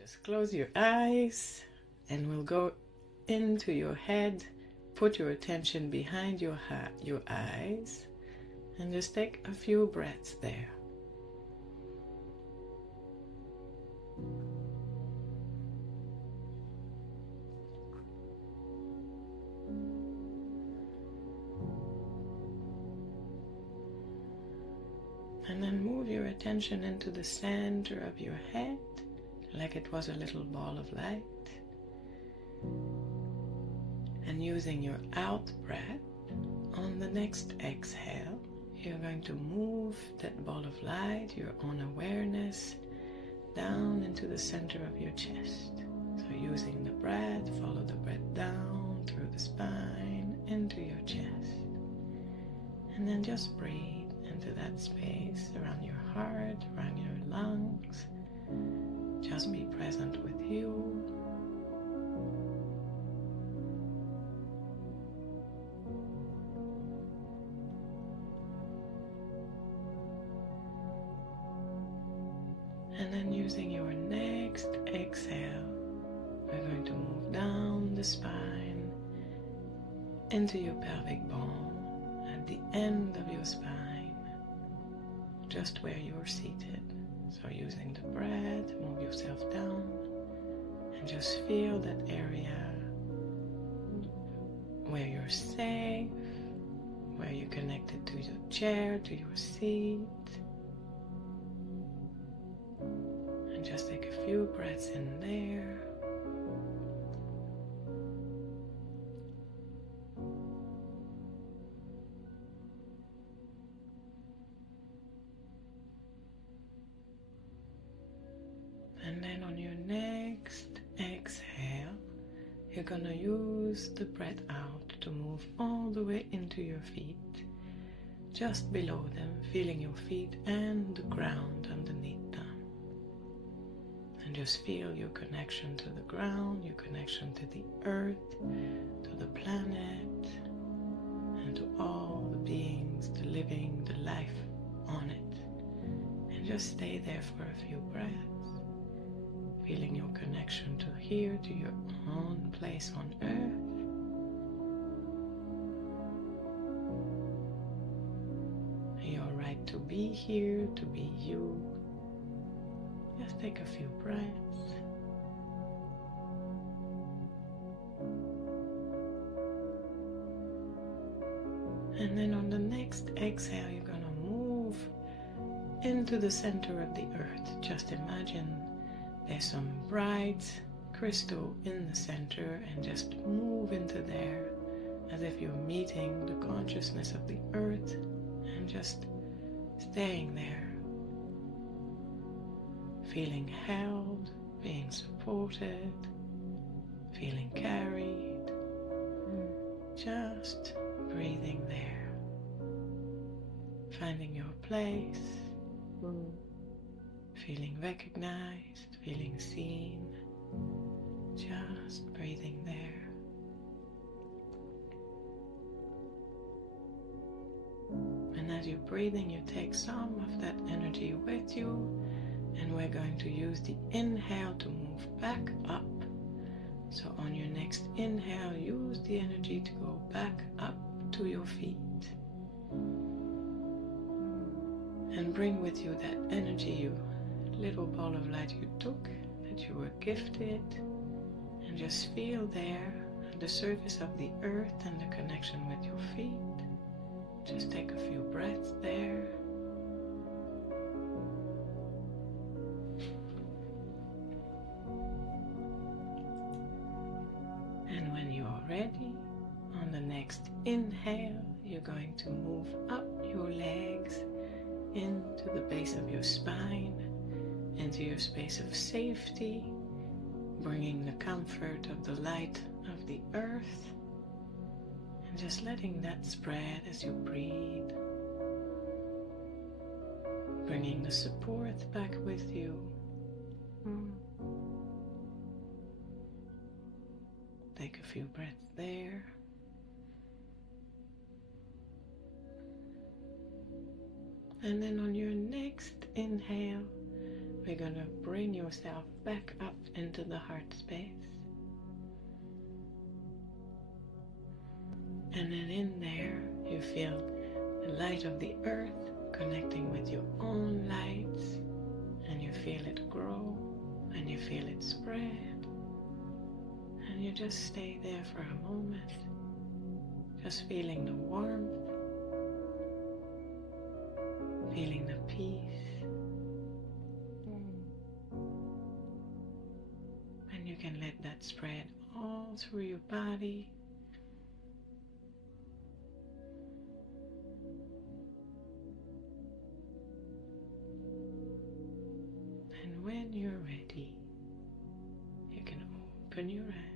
Just close your eyes and we'll go into your head. Put your attention behind your eyes and just take a few breaths there. And then move your attention into the center of your head, like it was a little ball of light. And using your out breath, on the next exhale, you're going to move that ball of light, your own awareness, down into the center of your chest. So using the breath, follow the breath down through the spine, into your chest. And then just breathe into that space around your heart, around your lungs. Just be present with you. And then using your next exhale, we're going to move down the spine into your pelvic bone at the end of your spine, just where you're seated. So using the breath, move yourself down and just feel that area where you're safe, where you're connected to your chair, to your seat. And just take a few breaths in there. And then on your next exhale, you're gonna use the breath out to move all the way into your feet, just below them, feeling your feet and the ground underneath them. And just feel your connection to the ground, your connection to the earth, to the planet, and to all the beings, the living, the life on it. And just stay there for a few breaths. Feeling your connection to here, to your own place on earth. Your right to be here, to be you. Just take a few breaths. And then on the next exhale, you're gonna move into the center of the earth. Just imagine there's some bright crystal in the center and just move into there as if you're meeting the consciousness of the earth and just staying there, feeling held, being supported, feeling carried, just breathing there, finding your place, feeling recognized, feeling seen, just breathing there. And as you're breathing, you take some of that energy with you, and we're going to use the inhale to move back up. So on your next inhale, use the energy to go back up to your feet. And bring with you that energy, you little ball of light you took, that you were gifted, and just feel there at the surface of the earth and the connection with your feet. Just take a few breaths there. And when you are ready, on the next inhale, you're going to move up your legs into the base of your spine, into your space of safety, bringing the comfort of the light of the earth, and just letting that spread as you breathe, bringing the support back with you. Take a few breaths there. And then on your next inhale, we're going to bring yourself back up into the heart space. And then in there, you feel the light of the earth connecting with your own lights, and you feel it grow, and you feel it spread, and you just stay there for a moment, just feeling the warmth, feeling the peace, and you can let that spread all through your body. And when you're ready, you can open your eyes.